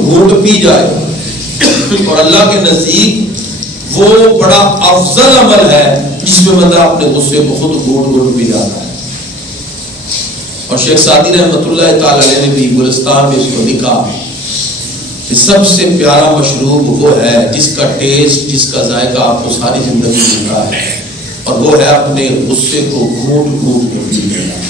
گھونٹ پی جائے، اور اللہ کے نزدیک وہ بڑا افضل عمل ہے جس میں بندہ اپنے غصے کو خود گھونٹ گھونٹ پی جاتا ہے۔ اور شیخ سعدی رحمۃ اللہ تعالی علیہ نے بھی گلستان میں اس کو لکھا کہ سب سے پیارا مشروب وہ ہے جس کا ٹیسٹ، جس کا ذائقہ آپ کو ساری زندگی ملتا ہے، اور وہ ہے اپنے غصے کو گھونٹ گھونٹ کے پینا۔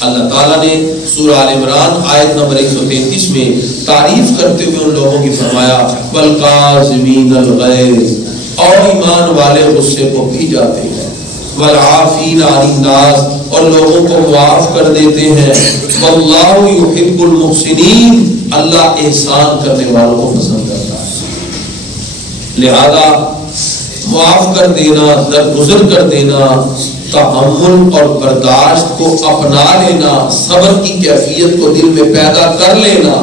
اللہ تعالیٰ نے سورہ آل عمران آیت نمبر 133 میں تعریف کرتے ہوئے ان لوگوں کی فرمایا والکاظمین الغیظ، اور ایمان والے غصے کو پی جاتے ہیں، والعافین عن الناس، اور لوگوں کو معاف کر دیتے ہیں، واللہ یحب المحسنین، اللہ احسان کرنے والوں کو پسند کرتا ہے۔ لہذا معاف کر دینا، درگزر کر دینا، تحمل اور برداشت کو اپنا لینا، صبر کی کیفیت کو دل میں پیدا کر لینا،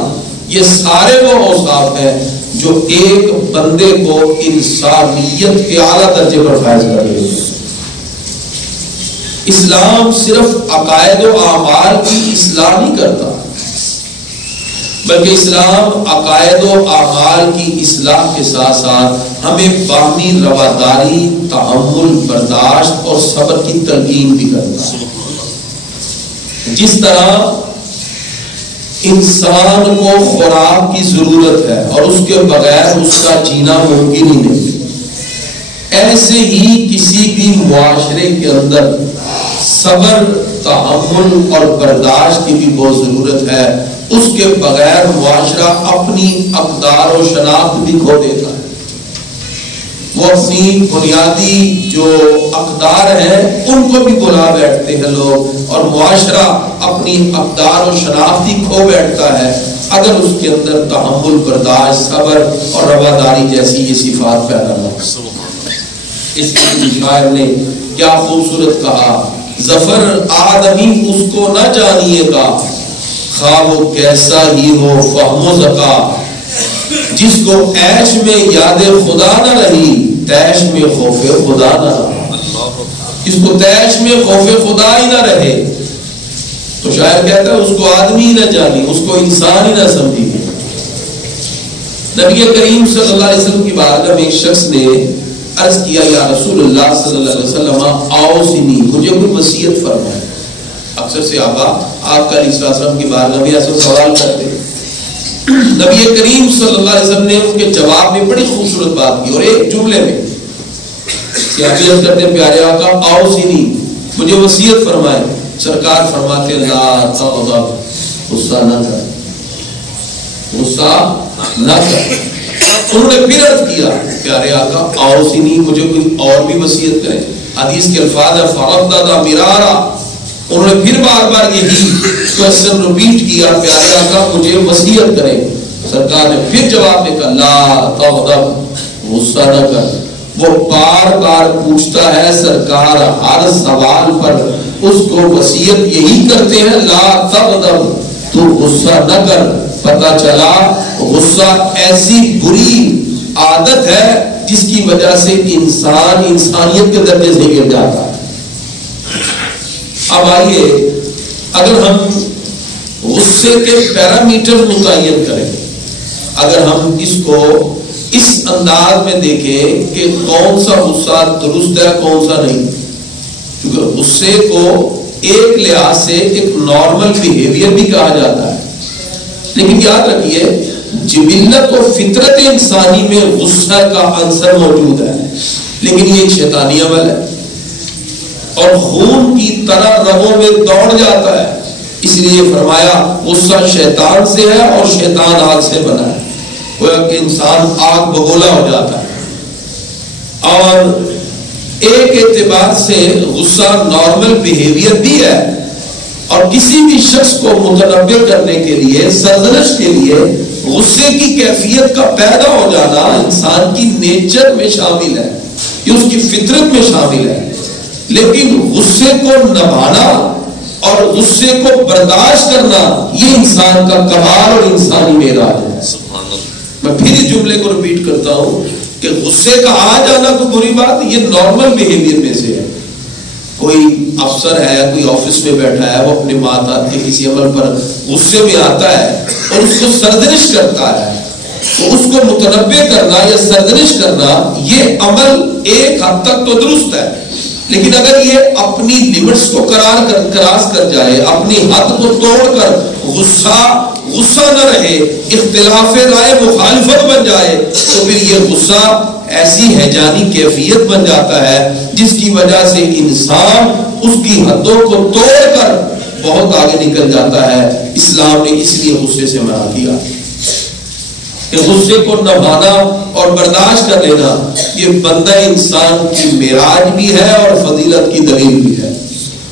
یہ سارے وہ اوصاف ہیں جو ایک بندے کو انسانیت کے اعلیٰ درجے پر فائز کر لے۔ اسلام صرف عقائد و اعمال کی اصلاح نہیں کرتا، بلکہ اسلام عقائد و اعمال کی اصلاح کے ساتھ ساتھ ہمیں باہمی رواداری، تحمل، برداشت اور صبر کی تلقین بھی کرتا ہے۔ جس طرح انسان کو خوراک کی ضرورت ہے اور اس کے بغیر اس کا جینا ممکن ہی نہیں، ایسے ہی کسی بھی معاشرے کے اندر صبر، تحمل اور برداشت کی بھی بہت ضرورت ہے۔ اس کے بغیر معاشرہ اپنی اقدار و شناخت بھی کھو دیتا ہے، وہ اپنی بنیادی جو اقدار ہیں ان کو بھی بلا بیٹھتے ہیں لوگ، اور معاشرہ اپنی اقدار و شناخت ہی کھو بیٹھتا ہے اگر اس کے اندر تحمل، برداشت، صبر اور رواداری جیسی یہ صفات پیدا نہ ہو۔ اس شاعر نے کیا خوبصورت کہا، ظفر آدمی اس کو نہ جانیے گا، خواہ وہ کیسا ہی ہو فہم و ذکا، جس کو عیش میں یاد خدا نہ رہی، تیش میں خوف خدا نہ رہا۔ جس کو تیش میں خوف خدا ہی نہ رہے، تو شاعر کہتا ہے اس کو آدمی ہی نہ جانی، اس کو انسان ہی نہ سمجھی۔ نبی کریم صلی اللہ علیہ وسلم کی بارگاہ میں ایک شخص نے عرض کیا یا رسول اللہ صلی اللہ علیہ وسلم اوصنی، مجھے کوئی وصیت فرمائے۔ اکثر صحابہ آپ کا علیہ السلام کی بارگاہ میں ایسا سوال کرتے ہیں۔ نبی کریم صلی اللہ علیہ وسلم نے ان کے جواب میں بڑی خوبصورت بات کی، اور ایک جملے میں صحابی عرض کرتے ہیں پیارے آقا اوصنی، مجھے وصیت فرمائے۔ سرکار فرماتے لا تغضب، غصہ نہ کر، غصہ نہ کر۔ انہوں نے پھر عرض کیا پیارے آقا اوصنی، مجھے کوئی اور بھی وصیت کریں۔ حدیث کے الفاظ ہے فردد مرارا، انہوں نے پھر بار بار یہی کوشچن ریپیٹ کیا پیارے آقا مجھے وصیت کریں۔ سرکار نے پھر جواب میں کہا لا تغضب، غصہ نہ کر۔ وہ بار بار پوچھتا ہے، سرکار ہر سوال پر اس کو وصیت یہی کرتے ہیں لا تغضب، تو غصہ نہ کر۔ پتہ چلا غصہ ایسی بری عادت ہے جس کی وجہ سے انسان انسانیت کے درجے سے گر جاتا ہے۔ اب آئیے اگر ہم غصے کے پیرامیٹر متعین کریں، اگر ہم اس کو اس انداز میں دیکھیں کہ کون سا غصہ درست ہے کون سا نہیں، کیونکہ غصے کو ایک لحاظ سے ایک نارمل بیہیویئر بھی کہا جاتا ہے، لیکن یاد رکھیے جبلت و فطرت انسانی میں غصہ کا عنصر موجود ہے، لیکن یہ ایک شیطانی عمل ہے اور خون کی طرح رگوں میں دوڑ جاتا ہے۔ اس لیے فرمایا غصہ شیطان سے ہے اور شیطان آگ سے بنا ہے، گویا کہ انسان آگ بگولا ہو جاتا ہے۔ اور ایک اعتبار سے غصہ نارمل بیہیویئر بھی ہے، اور کسی بھی شخص کو متنبع کرنے کے لیے، سرزنش کے لیے غصے کی کیفیت کا پیدا ہو جانا انسان کی نیچر میں شامل ہے، یہ اس کی فطرت میں شامل ہے، لیکن غصے کو نبھانا اور غصے کو برداشت کرنا یہ انسان کا کمال اور انسانی معراج ہے۔ میں پھر اس جملے کو ریپیٹ کرتا ہوں کہ غصے کا آ جانا کوئی بری بات، یہ نارمل بیہیویئر میں سے ہے، کوئی افسر ہے، کوئی آفس میں بیٹھا ہے، وہ اپنے ماتحت کے کسی عمل پر غصے میں آتا ہے اور اس کو سرزنش کرتا ہے، تو اس کو متنبہ کرنا یا سرزنش کرنا یہ عمل ایک حد تک تو درست ہے، لیکن اگر یہ اپنی لیمٹس کو کراس کر جائے، اپنی حد کو توڑ کر غصہ نہ رہے، اختلاف رائے مخالفت بن جائے، تو پھر یہ غصہ ایسی ہیجانی کیفیت بن جاتا ہے جس کی وجہ سے انسان اس کی حدوں کو توڑ کر بہت آگے نکل جاتا ہے۔ اسلام نے اس لیے غصے سے منع کیا کہ غصے کو نبھانا اور برداشت کر لینا یہ بندہ انسان کی معراج بھی ہے اور فضیلت کی دلیل بھی ہے،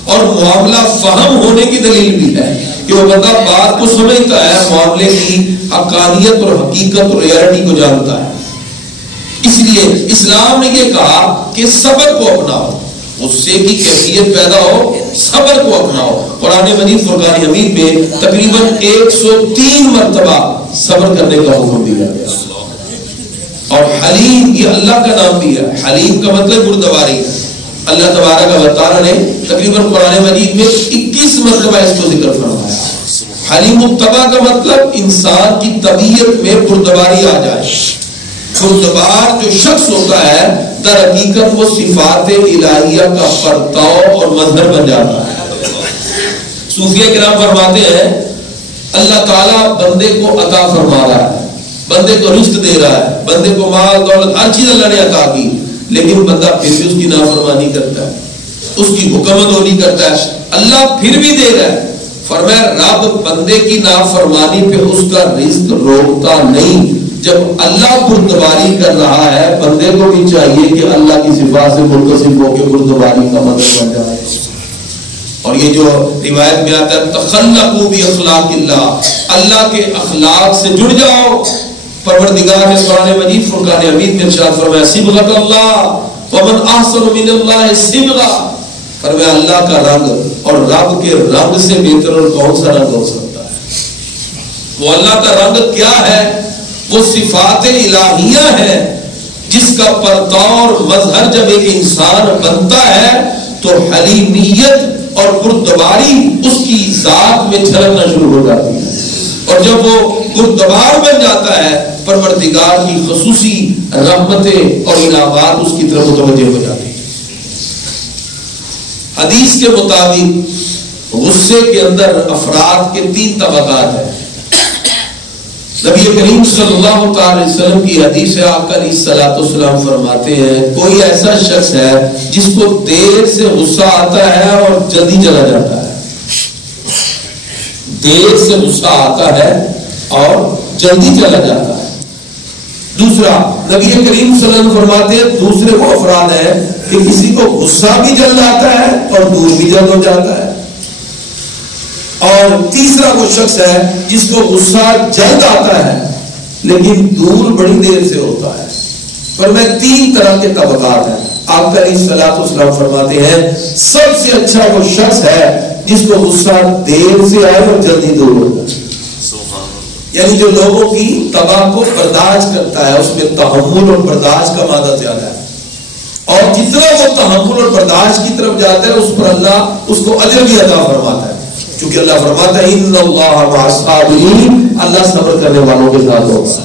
اور معاملہ فہم ہونے کی دلیل بھی ہے کہ وہ بندہ بات کو سمجھتا ہے، معاملے کی حقانیت اور حقیقت اور ریئلٹی کو جانتا ہے۔ اس لیے اسلام نے یہ کہا کہ صبر کو اپناؤ، غصے کی کیفیت پیدا ہو، صبر کو اپناؤ۔ قرآن مجید فرقان حمید میں تقریباً 103 مرتبہ صبر کرنے کا حکم دیا گیا، اور حلیم یہ اللہ کا نام بھی ہے، حلیم کا مطلب بردباری ہے۔ اللہ تبارک و تعالیٰ نے تقریباً قرآن مجید میں 21 مرتبہ اس کو ذکر فرمایا۔ حلیم متبع کا مطلب انسان کی طبیعت میں بردباری آ جائے۔ بردبار جو شخص ہوتا ہے در حقیقت وہ صفات الہیہ کا پرتاؤ اور مظہر بن جاتا ہے۔ صوفیہ کرام فرماتے ہیں اللہ تعالیٰ بندے کو عطا فرما رہا ہے، بندے کو رزق دے رہا ہے، بندے کو مال دولت ہر چیز اللہ نے عطا کی، لیکن بندہ پھر بھی اس کی نافرمانی کرتا ہے، اس کی حکمرانی کرتا ہے، اللہ پھر بھی دے رہا ہے۔ فرمایا رب بندے کی نافرمانی پہ اس کا رزق روکتا نہیں۔ جب اللہ بردباری کر رہا ہے، بندے کو بھی چاہیے کہ اللہ کی صفات سے متصف ہو کے بردباری کا مدد بن جائے۔ اور یہ جو روایت میں آتا ہے تخلقوا باخلاق اللہ، اللہ کے اخلاق سے جڑ جاؤ۔ پروردگار نے قرآن مجید فرقان حمید میں ارشاد فرمایا صبغۃ اللہ ومن احسن من اللہ صبغہ، فرمایا اللہ کا رنگ اور رب کے رنگ سے بہتر اور کون سا رنگ ہو سکتا ہے؟ وہ اللہ کا رنگ کیا ہے؟ وہ صفات الہیہ ہے جس کا پرتاؤ اور مظہر جب ایک انسان بنتا ہے تو حلیمیت اور بردباری اس کی ذات میں جھلکنا شروع ہو جاتی ہے، اور جب وہ بردبار بن جاتا ہے پروردگار کی خصوصی رحمتیں اور انعامات اس کی طرف متوجہ ہو جاتی ہیں۔ حدیث کے مطابق غصے کے اندر افراد کے 3 طبقات ہیں۔ نبی کریم صلی اللہ تعالی وسلم کی حدیث ہے، آقا علیہ الصلوۃ والسلام فرماتے ہیں کوئی ایسا شخص ہے جس کو دیر سے غصہ آتا ہے اور جلدی چلا جاتا ہے، دیر سے غصہ آتا ہے اور جلدی چلا جاتا ہے۔ دوسرا نبی کریم صلی اللہ علیہ وسلم فرماتے ہیں دوسرے وہ افراد ہیں کہ کسی کو غصہ بھی جلد آتا ہے اور دور بھی جلد ہو جاتا ہے، اور تیسرا وہ شخص ہے جس کو غصہ جلد آتا ہے لیکن دور بڑی دیر سے ہوتا ہے۔ پر میں 3 طرح کے طبقات ہیں۔ آپ علیہ الصلوۃ والسلام فرماتے ہیں سب سے اچھا وہ شخص ہے جس کو غصہ دیر سے آئے اور جلدی دور ہو جائے، یعنی جو لوگوں کی طبع کو برداشت کرتا ہے، اس میں تحمل اور برداشت کا مادہ زیادہ ہے، اور جتنا وہ تحمل اور برداشت کی طرف جاتا ہے اس پر اللہ اس کو اجر بھی عطا فرماتا ہے، کیونکہ اللہ فرماتا ہے ان اللہ مع الصابرین، اللہ صبر کرنے والوں کے ساتھ ہوگا۔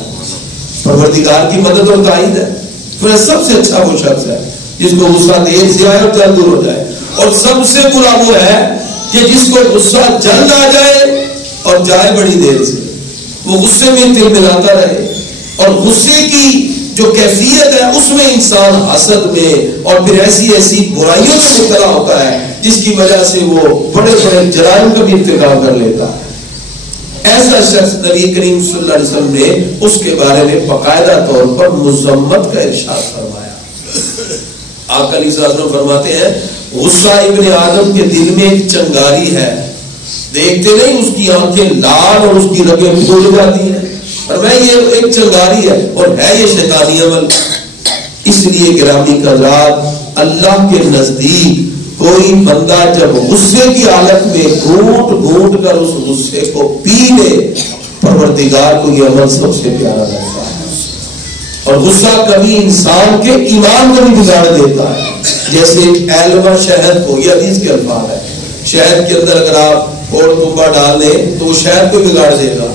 پروردگار کی مدد اور تائید ہے۔ پھر سب سے اچھا وہ شخص ہے جس کو غصہ دیر سے آئے اور جلد دور ہو جائے، اور سب سے برا وہ ہے کہ جس کو غصہ جلد آ جائے اور جائے بڑی دیر سے، وہ غصے میں تل ملاتا رہے، اور غصے کی جو کیفیت ہے اس میں انسان حسد میں اور پھر ایسی برائیوں میں مبتلا ہوتا ہے جس کی وجہ سے وہ بڑے بڑے جرائم کا بھی ارتکاب کر لیتا ہے۔ ایسا شخص نبی کریم صلی اللہ علیہ وسلم نے اس کے بارے میں باقاعدہ طور پر مذمت کا ارشاد فرمایا۔ آقا علیہ السلام فرماتے ہیں غصہ ابن آدم کے دل میں ایک چنگاری ہے، دیکھتے نہیں اس کی آنکھیں لال اور اس کی رگیں پھول جاتی ہیں، اور میں یہ ایک چنگاری ہے اور ہے یہ شیطانی عمل۔ اس لیے گرامی حضرات اللہ کے نزدیک کوئی بندہ جب غصے کی حالت میں گھونٹ گھونٹ کر اس غصے کو پی لے، پروردگار کو یہ عمل سب سے پیارا لگتا ہے، اور غصہ کبھی انسان کے ایمان کو بھی بگاڑ دیتا ہے۔ جیسے ایلوا شہد کو، یہ حدیث کے الفاظ ہے، شہد کے اندر اگر آپ کوڑ کبا ڈال دیں تو وہ شہد کو بگاڑ دے گا،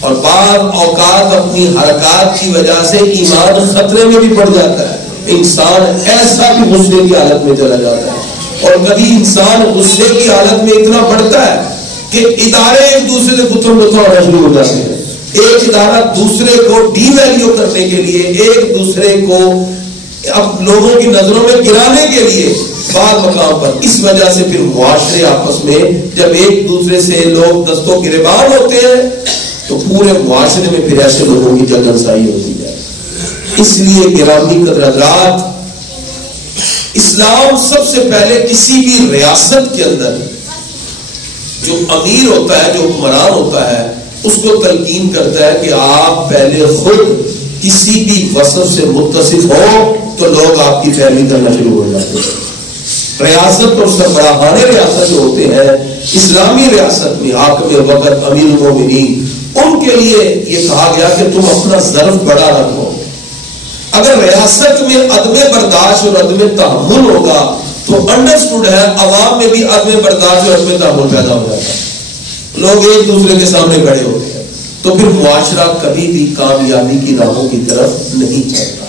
اور بعض اوقات اپنی حرکات کی وجہ سے ایمان خطرے میں بھی پڑ جاتا ہے، انسان ایسا بھی غصے کی حالت میں چلا جاتا ہے، اور کبھی انسان غصے کی حالت میں اتنا بڑھتا ہے کہ ادارے ایک دوسرے سے گتھم گتھم ہونا شروع ہو جاتے ہیں، ایک ادارہ دوسرے کو ڈی ویلیو کرنے کے لیے، ایک دوسرے کو اب لوگوں کی نظروں میں گرانے کے لیے بعض مقام پر، اس وجہ سے پھر معاشرے آپس میں جب ایک دوسرے سے لوگ دست و گریبان ہوتے ہیں تو پورے معاشرے میں پھر ایسے لوگوں کی جگنسائی ہوتی ہے۔ اس لیے گرامی قدر حضرات، اسلام سب سے پہلے کسی بھی ریاست کے اندر جو امیر ہوتا ہے، جو حکمران ہوتا ہے، اس کو تلقین کرتا ہے کہ آپ پہلے خود کسی بھی وصف سے متصف ہو تو لوگ آپ کی پیروی کرنا شروع ہو جاتے ہیں۔ ریاست اور سربراہان ریاست جو ہوتے ہیں اسلامی ریاست میں، حاکم وقت، امیر المومنین، ان کے لیے یہ کہا گیا کہ تم اپنا ظرف بڑا رکھو۔ اگر ریاست میں عدم برداشت اور عدم تحمل ہوگا تو انڈرسٹوڈ ہے عوام میں بھی عدم برداشت اور عدم تحمل پیدا ہو جاتا ہے، لوگ ایک دوسرے کے سامنے کھڑے ہوتے ہیں، تو پھر معاشرہ کبھی بھی کامیابی کی راہوں کی طرف نہیں چلتا۔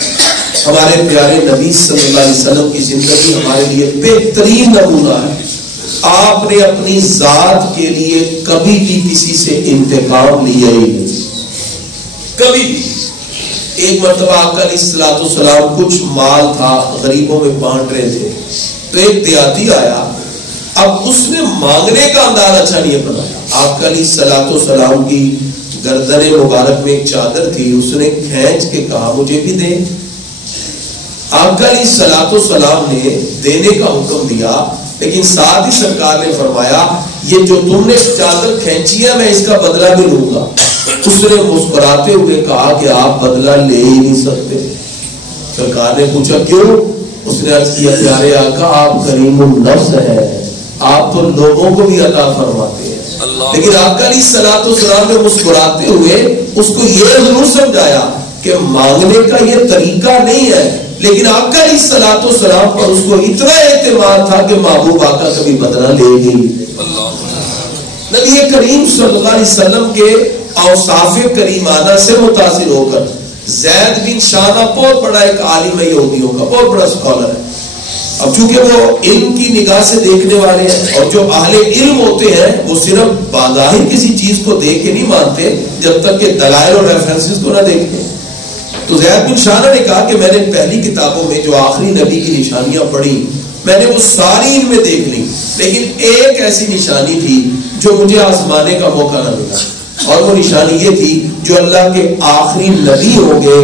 ہمارے پیارے نبی صلی اللہ علیہ وسلم کی زندگی ہمارے لیے بہترین نمونہ ہے۔ آپ نے اپنی ذات کے لیے کبھی بھی کسی سے انتقام لیا ہی نہیں، کبھی بھی۔ ایک مرتبہ آقا علیہ الصلوۃ والسلام کچھ مال تھا، غریبوں میں بانٹ رہے تھے، تو ایک دیہاتی آیا، اب اس نے مانگنے کا انداز اچھا نہیں بنایا۔ آقا علیہ الصلوۃ والسلام کی گردن مبارک میں ایک چادر تھی، اس نے کھینچ کے کہا مجھے بھی دے۔ آقا علیہ الصلوۃ والسلام نے دینے کا حکم دیا، لیکن ساتھ ہی سرکار نے فرمایا یہ جو تم نے چادر کھینچی ہے میں اس کا بدلہ بھی لوں گا۔ اس نے مسکراتے ہوئے کہا کہ آپ بدلہ لے ہی نہیں سکتے۔ سرکار نے پوچھا کیوں؟ اس نے عرض کیا پیارے آقا آپ کریم النفس ہیں، آپ تو لوگوں کو بھی عطا فرماتے ہیں۔ لیکن آقا علیہ الصلوۃ والسلام نے مسکراتے ہوئے اس کو یہ ضرور سمجھایا کہ مانگنے کا یہ طریقہ نہیں ہے، لیکن آقا علیہ الصلوۃ والسلام پر اس کو اتنا اعتماد تھا کہ محبوب آقا کبھی بدلہ لے گی۔ نبی کریم صلی اللہ علیہ وسلم کے اوصاف کریمانہ سے متاثر ہو کر زید بن شانہ بہت بڑا ایک عالم ہے، یہودیوں کا بہت بڑا اسکالر ہے۔ اب چونکہ وہ علم کی نگاہ سے دیکھنے والے ہیں، اور جو اہل علم ہوتے ہیں وہ صرف بظاہر کسی چیز کو دیکھ کے نہیں مانتے جب تک کہ دلائل اور ریفرنسز کو نہ دیکھیں۔ تو زید بن شانہ نے کہا کہ میں نے پہلی کتابوں میں جو آخری نبی کی نشانیاں پڑھی میں نے وہ ساری ان میں دیکھ لی، لیکن ایک ایسی نشانی تھی جو مجھے آزمانے کا موقع نہ ملا، اور وہ نشانی یہ تھی جو اللہ کے آخری نبی ہوں گے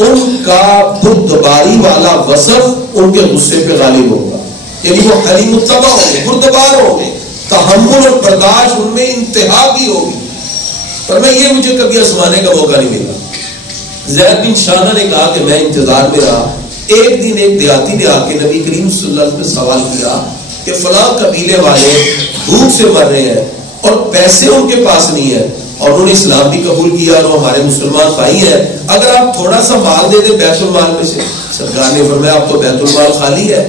ان کا بردباری والا وصف ان کے غصے پہ غالب ہوگا، یعنی وہ حلیم الطبع ہوں گے، بردبار ہوں گے، تحمل اور برداشت ان میں انتہا کی ہوگی، پر میں یہ مجھے کبھی آزمانے کا موقع نہیں ملا۔ زید بن شانہ نے کہا کہ میں انتظار میں رہا۔ ایک دن ایک دیہاتی نے آ کے نبی کریم صلی اللہ علیہ وسلم سے سوال کیا کہ فلاں قبیلے والے بھوک سے مر رہے ہیں اور پیسے ان کے پاس نہیں ہے، اور انہوں نے اسلام بھی قبول کیا اور وہ ہمارے مسلمان بھائی ہیں، اگر آپ تھوڑا سا مال دے دیں بیت المال میں سے۔ سرکار نے فرمایا اب تو بیت المال خالی ہے۔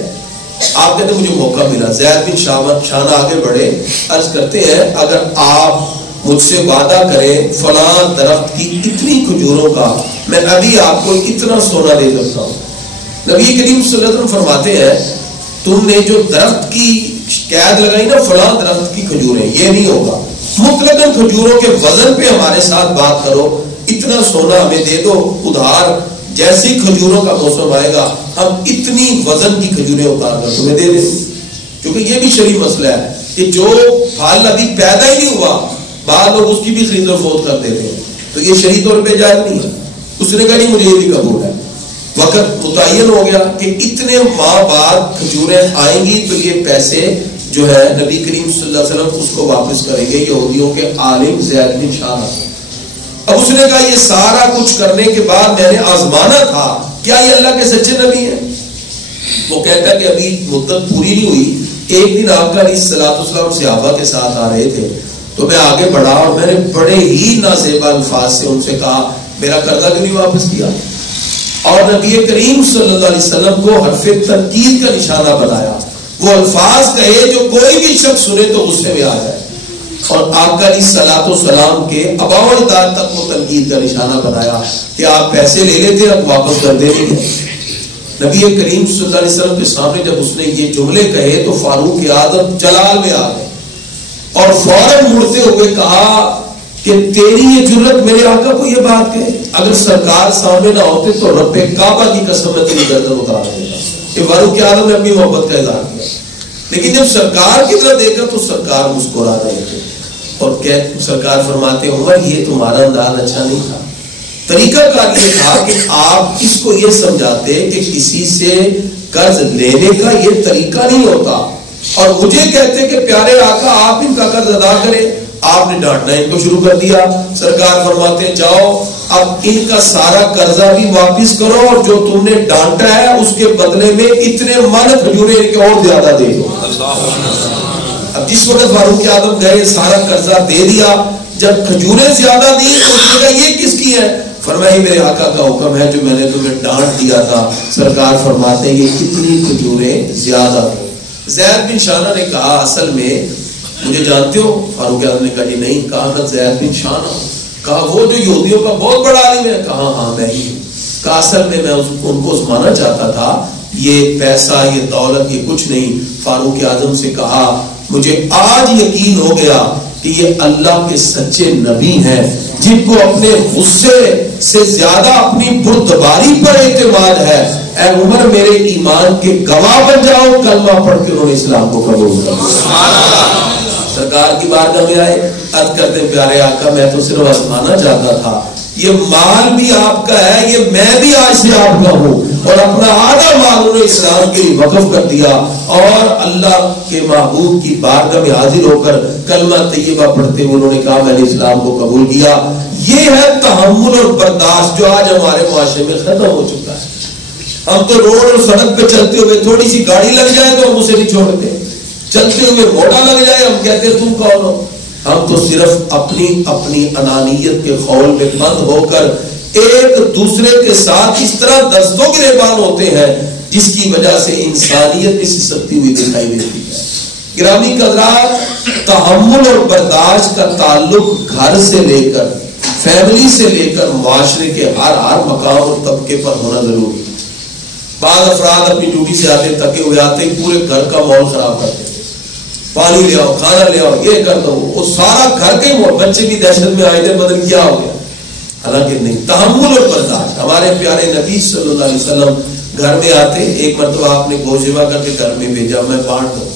آپ کہتے مجھے موقع ملا۔ زید بن شانہ آگے بڑھے، عرض کرتے ہیں اگر آپ مجھ سے وعدہ کریں فلاں درخت کی اتنی کھجوروں کا میں ابھی آپ کو اتنا سونا دے سکتا ہوں۔ نبی کریم صلی اللہ علیہ وسلم فرماتے ہیں تم نے جو درخت کی قید لگائی نا فلاں درخت کی کھجوریں، یہ نہیں ہوگا، مطلقاً کھجوروں کے وزن پہ ہمارے ساتھ بات کرو، اتنا سونا ہمیں دے دو ادھار، جیسی کھجوروں کا موسم آئے گا ہم اتنی وزن کی کھجوریں اتار کر تمہیں دے دیں۔ کیونکہ یہ بھی شرعی مسئلہ ہے کہ جو پھل ابھی پیدا ہی نہیں ہوا بعض لوگ اس کی بھی خرید و فروخت کر دیتے ہیں، تو یہ شرعی طور پہ جائز نہیں ہے۔ اس نے کہا نہیں مجھے یہ بھی قبول ہے۔ وقت متعین ہو گیا کہ اتنے ماہ بعد کھجوریں آئیں گی تو یہ پیسے جو ہے نبی کریم صلی اللہ علیہ وسلم اس کو واپس کریں گے یہودیوں کے عالم زید بن شانہ۔ اب اس نے کہا یہ سارا کچھ کرنے کے بعد میں نے آزمانا تھا کیا یہ اللہ کے سچے نبی ہیں؟ وہ کہتا کہ ابھی مدت پوری نہیں ہوئی، ایک دن آپ کا علیہ الصلوۃ والسلام صحابہ کے ساتھ آ رہے تھے تو میں آگے بڑھا اور میں نے بڑے ہی نازیبا الفاظ سے ان سے کہا میرا قرضہ کیوں نہیں واپس کیا؟ اور نبی کریم صلی اللہ علیہ وسلم کو حرف تنقید کا نشانہ بنایا. وہ الفاظ کہے جو کوئی بھی شخص سنے تو غصے میں آ جائے. اور آقا علیہ الصلوۃ والسلام کے اباء و اجداد تک وہ تنقید کا نشانہ بنایا کہ آپ پیسے لے لیتے اب واپس کر دیں گے. نبی کریم صلی اللہ علیہ وسلم کے سامنے جب اس نے یہ جملے کہے تو فاروق اعظم جلال میں آ گئے اور فوراً مڑتے ہوئے کہا کہ تیری یہ جرت میرے آقا کو یہ بات کہے. اگر سرکار سامنے نہ ہوتے تو رب کعبہ کی قسم میں تیری گردن اتار دیتا. کہ فاروق اعظم نے اپنی محبت کا اظہار کیا, لیکن جب سرکار کی طرف دیکھا تو سرکار مسکرا رہے تھے اور سرکار فرماتے عمر یہ تمہارا انداز اچھا نہیں تھا. طریقہ کار یہ تھا کہ آپ اس کو یہ سمجھاتے کہ کسی سے قرض لینے کا یہ طریقہ نہیں ہوتا, اور مجھے کہتے کہ پیارے آقا آپ ان کا قرض ادا کریں. آپ نے ڈانٹنا ان کو شروع کر دیا. سرکار فرماتے جاؤ اب ان کا سارا قرضہ بھی واپس کرو اور جو تم نے ڈانٹا ہے اس کے بدلے میں اتنے من کھجورے ان کے اور زیادہ دے دو. اب جس وقت فاروق اعظم گئے سارا قرضہ دے دیا, جب کھجوریں زیادہ دی تو اس نے کہا یہ کس کی ہے؟ فرمایا میرے آقا کا حکم ہے جو میں نے تمہیں ڈانٹ دیا تھا. سرکار فرماتے یہ کتنی کھجوریں زیادہ دو. زید بن شانہ نے کہا اصل میں مجھے جانتے ہو؟ فاروق اعظم نے کہا جی نہیں. کہا میں زید بن شانہ. کہا وہ جو یہودیوں کا بہت بڑا عالم ہے؟ کہا ہاں میں ہی ہوں. کہا اصل میں ان کو ازمانا چاہتا تھا, یہ پیسہ یہ دولت یہ کچھ نہیں. فاروق اعظم سے کہا مجھے آج یقین ہو گیا کہ یہ اللہ کے سچے نبی ہیں جن کو اپنے غصے سے زیادہ اپنی بردباری پر اعتماد ہے. اے عمر میرے ایمان کے گواہ بن جاؤ. کلمہ پڑھ کے انہوں نے اسلام کو قبول کیا. سرکار کی بارگاہ میں آئے, عرض کرتے پیارے آقا میں تو صرف آزمانا چاہتا تھا, یہ مال بھی آپ کا ہے, یہ میں بھی آج سے آپ کا ہوں. اور اپنا آدھا مال انہوں نے اسلام کے لیے وقف کر دیا اور اللہ کے محبوب کی بارگاہ میں حاضر ہو کر کلمہ طیبہ پڑھتے ہوئے انہوں نے کہا میں نے اسلام کو قبول کیا. یہ ہے تحمل اور برداشت جو آج ہمارے معاشرے میں ختم ہو چکا ہے. ہم تو روڈ اور سڑک پہ چلتے ہوئے تھوڑی سی گاڑی لگ جائے تو ہم اسے نہیں چھوڑتے, چلتے ہوئے موڑا لگ جائے ہم کہتے ہیں تم کون ہو. ہم تو صرف اپنی انانیت کے خول میں بند ہو کر ایک دوسرے کے ساتھ اس طرح دستوں گریبان ہوتے ہیں جس کی وجہ سے انسانیت بھی سسکتی ہوئی دکھائی دیتی ہے. گرامی حضرات, تحمل اور برداشت کا تعلق گھر سے لے کر فیملی سے لے کر معاشرے کے ہر مقام اور طبقے پر ہونا ضروری ہے. بعض افراد اپنی ڈیوٹی سے آتے تھکے ہوئے آتے ہی پورے گھر کا ماحول خراب کرتے ہیں. پانی لے آؤ, کھانا لے آؤ, یہ کر دو, وہ سارا گھر کے بچے بھی دہشت میں آئے تھے بدل کیا ہو گیا. حالانکہ نہیں. تحمل اور برداشت. ہمارے پیارے نبی صلی اللہ علیہ وسلم گھر میں آتے, ایک مرتبہ آپ نے گوشت ذبح کر کے گھر میں بھیجا, میں بانٹ دوں.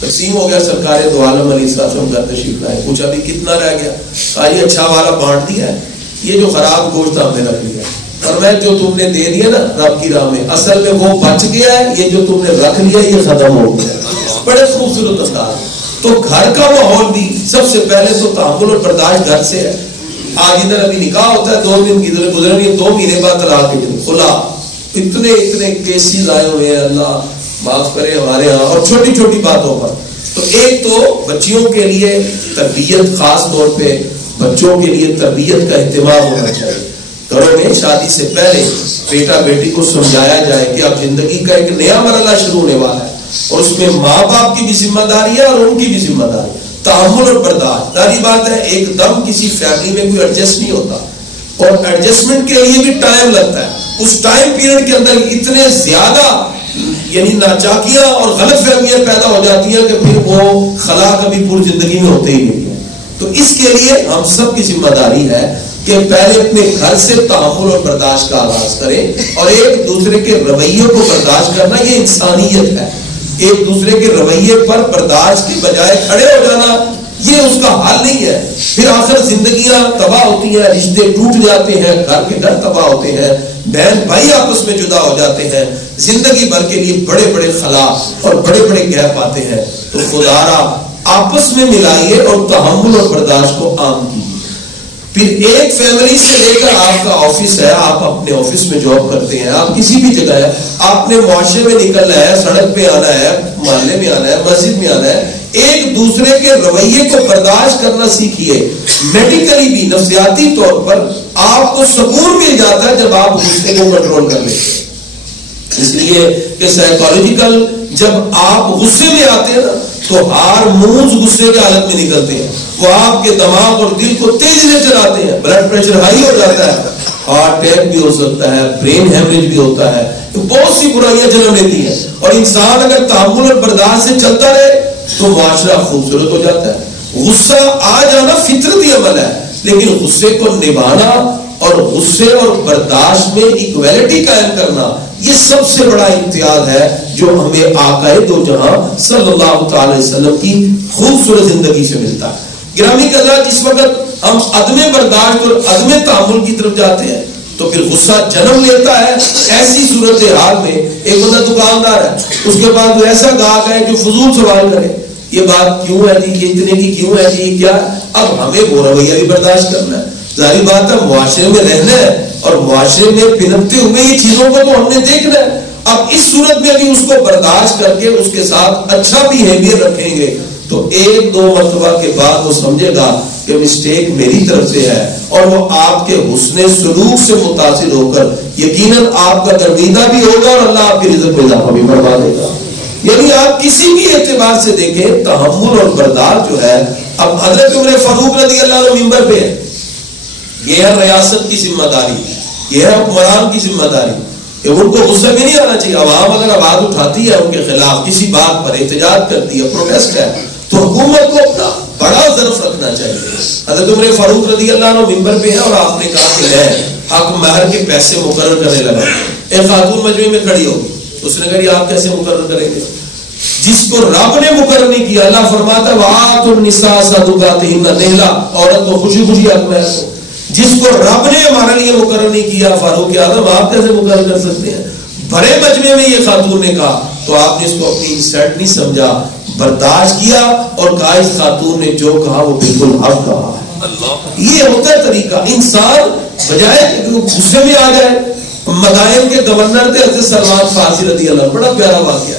تقسیم ہو گیا, سرکار دو عالم علیہ السلام گھر تشریف لائے. پوچھا بھی کتنا رہ گیا؟ کہا یہ اچھا والا بانٹ دیا ہے, یہ جو خراب گوشت ہم نے رکھ لیا. اور میں جو تم نے دے دیا نا رب کی راہ میں اصل میں وہ بچ گیا ہے, یہ جو تم نے رکھ لیا یہ ختم ہو گیا. بڑے خوبصورت انداز. تو گھر کا ماحول بھی سب سے پہلے تو تحمل اور برداشت گھر سے ہے. آج ادھر ابھی نکاح ہوتا ہے 2 دن ادھر گزرے نہیں, 2 مہینے بعد طلاق کے دن کھلا. اتنے کیسز آئے ہوئے ہیں, اللہ معاف کرے ہمارے ہاں, اور چھوٹی چھوٹی باتوں پر. تو ایک تو بچیوں کے لیے تربیت, خاص طور پہ بچوں کے لیے تربیت کا اہتمام ہونا چاہیے. گھروں میں شادی سے پہلے بیٹا بیٹی کو سمجھایا جائے کہ اب زندگی کا ایک نیا مرحلہ شروع ہونے والا ہے اور اس میں ماں باپ کی بھی ذمہ داری ہے اور ان کی بھی ذمہ داری. تحمل اور برداشت ظاہری بات ہے, ایک دم کسی فیملی میں کوئی ایڈجسٹ نہیں ہوتا اور ایڈجسٹمنٹ کے لیے بھی ٹائم لگتا ہے. اس ٹائم پیریڈ کے اندر اتنے زیادہ یعنی ناچاکیاں اور غلط فہمیاں پیدا ہو جاتی ہیں کہ پھر وہ خلا کبھی پوری زندگی میں ہوتے ہی نہیں ہے. تو اس کے لیے ہم سب کی ذمہ داری ہے کہ پہلے اپنے گھر سے تحمل اور برداشت کا آغاز کریں, اور ایک دوسرے کے رویے کو برداشت کرنا یہ انسانیت ہے. ایک دوسرے کے رویے پر برداشت کے بجائے کھڑے ہو جانا یہ اس کا حل نہیں ہے. پھر آخر زندگیاں تباہ ہوتی ہیں, رشتے ٹوٹ جاتے ہیں, گھر کے گھر تباہ ہوتے ہیں, بہن بھائی آپس میں جدا ہو جاتے ہیں, زندگی بھر کے لیے بڑے بڑے خلا اور بڑے بڑے گیپ آتے ہیں. تو خدارا آپس میں ملائیے اور تحمل اور برداشت کو عام کیجیے. پھر ایک فیملی سے لے کر آپ کا آفس ہے, آپ اپنے آفس میں جاب کرتے ہیں, آپ کسی بھی جگہ ہے, آپ نے معاشرے میں نکلنا ہے, سڑک پہ آنا ہے, محلے میں آنا ہے, مسجد میں آنا ہے, ایک دوسرے کے رویے کو برداشت کرنا سیکھیے. میڈیکلی بھی نفسیاتی طور پر آپ کو کو سکون مل جاتا ہے جب آپ غصے کو کنٹرول کر لیتے ہیں. اس لیے کہ سائیکالوجیکل جب آپ غصے میں آتے ہیں نا تو ہارمونز غصے کی حالت میں نکلتے ہیں, وہ آپ کے دماغ اور دل کو تیزی سے چلاتے ہیں, بلڈ پریشر ہائی ہو جاتا ہے, ہارٹ اٹیک بھی ہو سکتا ہے, برین ہیمریج بھی ہوتا ہے, بہت سی برائیاں جنم لیتی ہیں. اور انسان اگر تحمل اور برداشت سے چلتا رہے تو معاشرہ خوبصورت ہو جاتا ہے. غصہ آ جانا فطرتی عمل ہے, لیکن غصے کو نبھانا اور غصے اور برداشت میں ایکویلٹی قائم کرنا یہ سب سے بڑا امتیاز ہے جو ہمیں آقا دو جہاں صلی اللہ تعالی وسلم کی خوبصورت زندگی سے ملتا ہے. گرامی قدر, جس وقت ہم عدم برداشت اور عدم تحمل کی طرف جاتے ہیں تو پھر غصہ جنم لیتا ہے. ایسی صورتحال میں ایک بندہ دکاندار ہے, اس کے پاس کوئی ایسا گاہک ہے جو فضول سوال کرے, یہ بات کیوں ہے جی, یہ اتنے کی کیوں ہے جی, کیا. اب ہمیں وہ رویہ بھی برداشت کرنا ہے. ظاہری بات ہے معاشرے میں رہنا ہے اور معاشرے میں پھرتے ہوئے یہ چیزوں کو تو ہم نے دیکھنا ہے. اب اس صورت میں بھی اس کو برداشت کر کے اس کے ساتھ اچھا بیہیویئر رکھیں گے تو ایک دو مرتبہ کے بعد وہ سمجھے گا کہ مسٹیک میری طرف سے ہے, اور وہ آپ کے حسن سلوک سے متاثر ہو کر یقیناً آپ کا گرویدہ بھی ہوگا اور اللہ آپ کی رزق میں اضافہ بھی بڑھوا دے گا. یعنی آپ کسی بھی اعتبار سے دیکھیں تحمل اور برداشت جو ہے. اب حضرت عمر فاروق رضی اللہ عنہ منبر پہ ہے, یہ ہے ریاست کی ذمہ داری, یہ ہے حکمران کی ذمہ داری کہ ان کو غصہ بھی نہیں آنا چاہیے. عوام اگر آواز اٹھاتی ہے ان کے خلاف کسی بات پر احتجاج کرتی ہے, پروٹیسٹ ہے, تو حکومت کو اپنا بڑا ظرف رکھنا چاہیے. حضرت عمر فاروق رضی اللہ عنہ منبر پہ ہے اور آپ نے کہا کہ میں حق مہر کے پیسے مقرر کرنے لگا. ایک خاتون مجمع میں کھڑی ہوگی, اس نے کہا آپ کیسے مقرر کریں گے, جس کو رب نے مقرر نہیں کیا. اللہ فرماتا ہے وَآتُوا النِّسَاءَ صَدُقَاتِهِنَّ نِحْلَةً, عورت کو خوشی خوشی حق مہر دو. جس کو رب نے ہمارے لیے مقرر نہیں کیا فاروق اعظم آپ کیسے مقرر کر سکتے ہیں. بڑے مجمع میں یہ خاتون نے کہا تو آپ نے اس کو اپنی انسلٹ نہیں سمجھا, برداشت کیا اور کہا اس خاتون نے جو کہا وہ بالکل حق کہا. یہ ہوتا ہے طریقہ. انسان بجائے کہ غصے میں آ جائے. مدائن کے گورنر تھے حضرت سلمان فارسی رضی اللہ عنہ, بڑا پیارا واقعہ.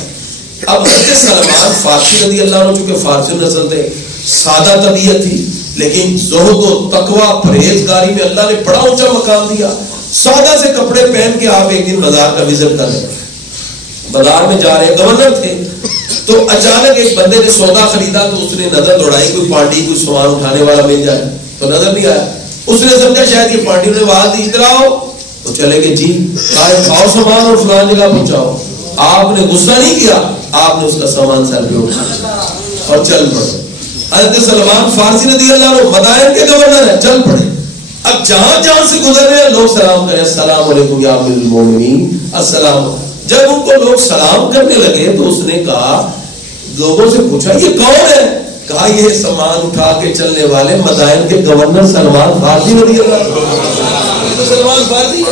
اب حضرت سلمان فارسی رضی اللہ عنہ چونکہ فارسی نسل تھے, سادہ طبیعت تھی, لیکن زہد و تقوی پرہیزگاری میں اللہ نے بڑا اونچا مقام دیا. سادہ سے کپڑے پہن کے آپ ایک دن بازار کا وزٹ کر رہے, بازار میں جا رہے, گورنر تھے, تو اچانک ایک بندے نے سودا خریدا تو اس نے نظر دوڑائی کوئی پارٹی کوئی سامان اٹھانے والا مل جائے, تو نظر نہیں آیا. اس نے سمجھا شاید یہ پارٹی نے آواز دی ادھر آؤ, تو چلے گئے جی کھاؤ سامان اور فلان جگہ پہنچاؤ. آپ نے غصہ نہیں کیا, آپ نے اس کا سامان سر پہ اٹھایا اور چل پڑے. حضرت سلمان فارسی رضی اللہ عنہ مدائن کے گورنر ہیں, چل پڑے. اب جہاں جہاں سے گزر رہے ہیں لوگ سلام کریں, السلام علیکم یا امیر المومنین, السلام. جب ان کو لوگ سلام کرنے لگے تو اس نے کہا, لوگوں سے پوچھا یہ کون ہے, کہا یہ سامان اٹھا کے چلنے والے مدائن کے گورنر سلمان فارسی رضی اللہ عنہ. تو سلمان فارسی.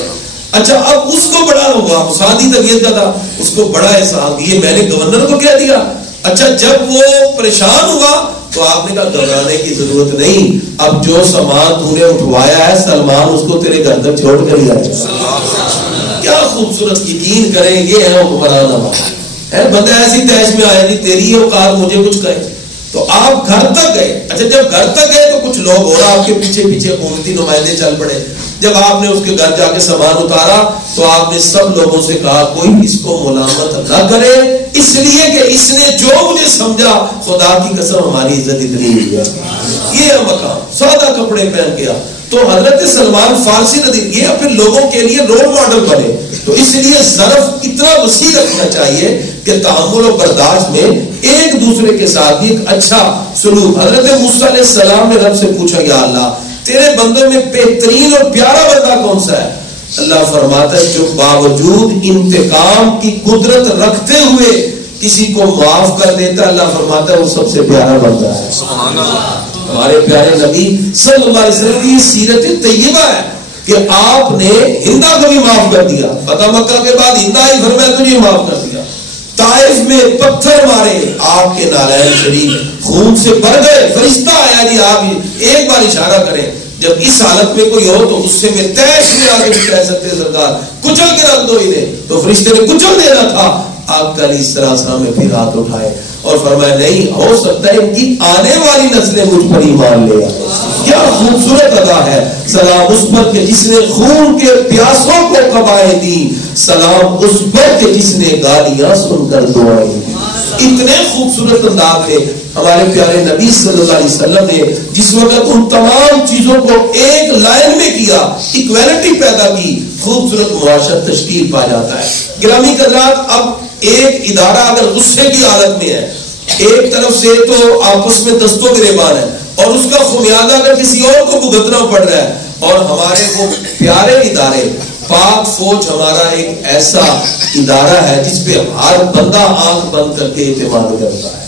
اچھا اب اس کو بڑا ہوا, سادی طبیعت کا تھا, اس کو بڑا احساس یہ میں نے گورنر کو کہہ دیا. اچھا جب وہ پریشان ہوا تو آپ نے کہا گھبرانے کی ضرورت نہیں, اب جو سامان تو نے اٹھوایا ہے سلمان اس کو تیرے گھر تک چھوڑ کر ہی آئے. کیا خوبصورت, یقین کریں یہ ہے حکمران ہمارا. بندہ ایسی تیش میں آئے جی تیری اوقات مجھے کچھ کہے, تو آپ گھر تک گئے. اچھا جب گھر تک گئے تو کچھ لوگ اور آپ کے پیچھے پیچھے حکومتی نمائندے چل پڑے. جب آپ نے اس کے گھر جا کے سامان اتارا تو آپ نے سب لوگوں سے کہا کوئی اس کو ملامت نہ کرے, اس لیے کہ اس نے جو مجھے سمجھا, خدا کی قسم ہماری عزت اتنی ہوئی ہے. یہ مقام سادہ کپڑے پہن گیا. تو حضرت سلمان فارسی رضی یہ پھر لوگوں کے لیے رول ماڈل بنے. تو اس لیے ظرف اتنا وسیع رکھنا چاہیے کہ تحمل و برداشت میں ایک دوسرے کے ساتھ بھی ایک اچھا سلوک. حضرت موسیٰ علیہ السلام نے رب سے پوچھا یا اللہ تیرے بندوں میں بہترین اور پیارا بندہ کون سا ہے. اللہ فرماتا ہے جو باوجود انتقام کی قدرت رکھتے ہوئے کسی کو معاف کر دیتا, اللہ فرماتا ہے وہ سب سے پیارا بندہ ہے. سبحان اللہ. ہمارے پیارے نبی صلی اللہ علیہ وسلم کی سیرت طیبہ ہے کہ آپ نے ہندا کو بھی معاف کر دیا. فتح مکہ کے بعد ہندا ہی فرمایا تجھے معاف کر دیا. طائف میں پتھر مارے, آپ کے نالین شریف خون سے بھر گئے. فرشتہ آیا جی آپ ایک بار اشارہ کریں, جب اس حالت میں کوئی ہو تو غصے میں تیش میں آ کے بھی کہہ سکتے سرکار کچل کے رکھ دو انہیں, تو فرشتے نے کچل دینا تھا. آقا علیہ السلام نے پھر ہاتھ اٹھائے اور فرمایا نہیں ہو سکتا ہے ان کی آنے والی نسلیں مجھ پر ایمان لے آئے. کیا خوبصورت ادا ہے. سلام اس پر کہ جس نے خون کے پیاسوں کو قبائیں دی, سلام اس پر کہ جس نے گالیاں سن کر دعائیں دی. اتنے خوبصورت انداز میں ہمارے پیارے نبی صلی اللہ علیہ وسلم نے جس وقت ان تمام چیزوں کو ایک لائن میں کیا, ایکویلٹی پیدا کی, خوبصورت معاشرت تشکیل پا جاتا ہے. گرامی قدرات, اب ایک ادارہ اگر غصے کی حالت میں ہے, ایک طرف سے تو آپس میں دست و گریبان ہے اور اس کا خمیازہ اگر کسی اور کو بھگتنا پڑ رہا ہے, اور ہمارے وہ پیارے ادارے پاک فوج ہمارا ایک ایسا ادارہ ہے جس پہ ہر بندہ آنکھ بند کر کے اعتماد کرتا ہے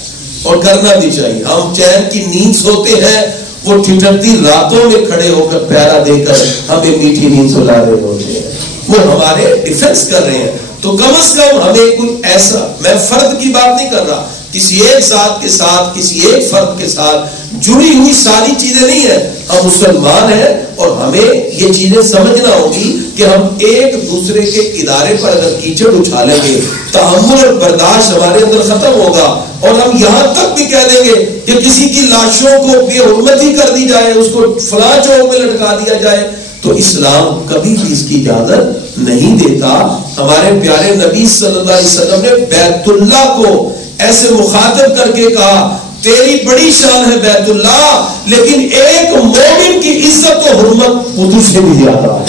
اور کرنا بھی چاہیے. ہم چین کی نیند سوتے ہیں, وہ ٹھٹھرتی راتوں میں کھڑے ہو کر پیرا دے کر ہمیں میٹھی نیند سلا رہے ہوتے ہیں, وہ ہمارے ڈیفنس کر رہے ہیں. تو کم از کم ہمیں کوئی ایسا, میں فرد کی بات نہیں کر رہا, کسی ایک ذات کے ساتھ, کسی ایک فرد کے ساتھ جڑی ہوئی ساری چیزیں نہیں ہیں. ہم مسلمان ہیں اور ہمیں یہ چیزیں سمجھنا ہوگی کہ ہم ایک دوسرے کے ادارے پر اگر کیچڑ اچھالیں گے, تحمل اور برداشت ہمارے اندر ختم ہوگا, اور ہم یہاں تک بھی کہہ دیں گے کہ کسی کی لاشوں کو بے حرمتی کر دی جائے, اس کو فلاں چوک میں لٹکا دیا جائے, تو اسلام کبھی بھی اس کی اجازت نہیں دیتا. ہمارے پیارے نبی صلی اللہ علیہ وسلم نے بیت اللہ کو ایسے مخاطب کر کے کہا تیری بڑی شان ہے بیت اللہ, لیکن ایک مومن کی عزت و حرمت وہ سے بھی زیادہ ہے.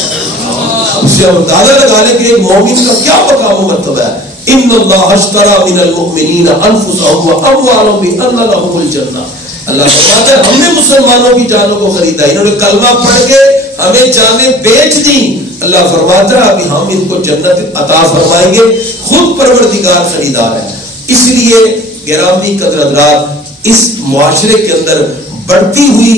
اسے ہم اندازہ لگا لیں کہ ایک مومن کا کیا مقام و مرتبہ ہے. ان اللہ اشترى من المؤمنین انفسهم واموالهم بان لهم الجنہ. اللہ فرماتا ہے ہم نے مسلمانوں کی جانوں کو خریدا, انہوں نے کلمہ پڑھ کے ہمیں جانیں بیچ دی. اللہ فرماتا ہے ابھی ہم ان کو جنت عطا فرمائیں گے, خود پروردگار خریدار ہے. اس لیے گرامی قدر حضرات, اس معاشرے کے اندر بڑھتی ہوئی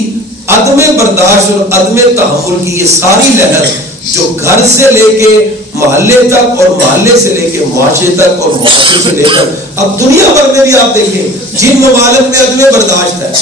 عدم برداشت اور عدم تحمل کی یہ ساری لہر جو گھر سے لے کے محلے تک اور محلے سے لے کے معاشرے تک اور معاشرے سے لے کر اب دنیا بھر میں بھی آپ دیکھیں جن ممالک میں عدم برداشت ہے,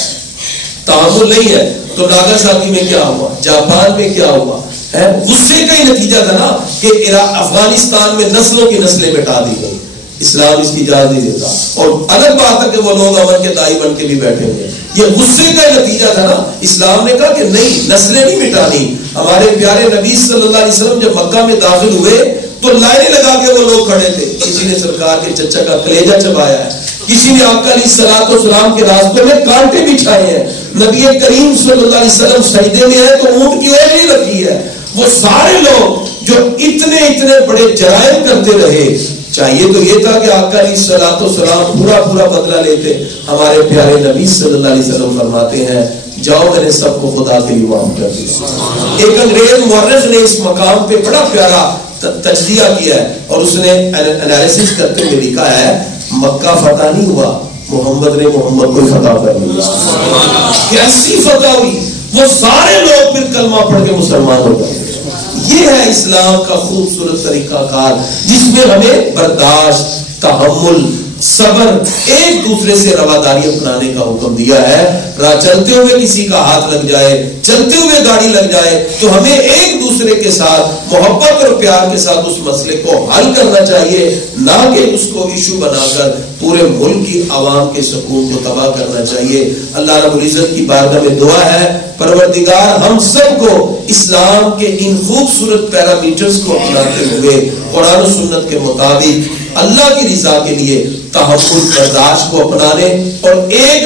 تحمل نہیں ہے, تو ناگاساکی میں کیا ہوا, جاپان میں کیا ہوا, غصے کا ہی نتیجہ تھا نا کہ افغانستان میں نسلوں کی نسلیں مٹا دی گئی. اسلام اس کی اجازت نہیں دیتا, اور الگ بات ہے کہ وہ لوگ امن کے دائی بن کے بھی بیٹھے ہوئے, یہ غصے کا نتیجہ تھا نا. اسلام نے کہا کہ نہیں, نسلیں نہیں مٹانی. ہمارے پیارے نبی صلی اللہ علیہ وسلم جب مکہ میں داخل ہوئے تو لائنیں لگا کے وہ لوگ کھڑے تھے. کسی نے سرکار کے چچا کا کلیجہ چبایا ہے, کسی نے آقا علیہ الصلوۃ والسلام کے راستوں میں کانٹے بچھائے ہیں, نبی کریم صلی اللہ علیہ وسلم سجدے میں ہے تو اونٹ کی اوجری رکھی ہے. وہ سارے لوگ جو اتنے بڑے جرائم کرتے رہے, چاہیے تو یہ تھا کہ آقا علیہ الصلوۃ والسلام پورا بدلہ لیتے. ہمارے پیارے نبی صلی اللہ علیہ وسلم فرماتے ہیں جاؤ میں نے سب کو خدا کے لیے معاف کر دیا. ایک انگریز مورخ نے اس مقام پہ بڑا پیارا تجزیہ کیا ہے اور اس نے انالیسس کرتے ہوئے لکھا ہے مکہ فتح نہیں ہوا, محمد نے محمد کو فتح کر لیا. کیسی فتح ہوئی, وہ سارے لوگ پھر کلمہ پڑھ کے مسلمان ہو گئے. یہ ہے اسلام کا خوبصورت طریقہ کار جس میں ہمیں برداشت, تحمل, صبر, ایک دوسرے سے رواداری اپنانے کا حکم دیا ہے. راہ چلتے ہوئے کسی کا ہاتھ لگ جائے, چلتے ہوئے گاڑی لگ جائے تو ہمیں ایک دوسرے کے ساتھ محبت اور پیار کے ساتھ اس مسئلے کو حل کرنا چاہیے, نہ کہ اس کو ایشو بنا کر پورے ملک کی عوام کے سکون کو تباہ کرنا چاہیے. اللہ رب العزت کی بارگاہ میں دعا ہے پروردگار ہم سب کو اسلام کے ان خوبصورت پیرامیٹرز کو اپناتے ہوئے قرآن و سنت کے مطابق اللہ کی رضا کے لیے تحمل, برداشت کو اپنانے اور ایک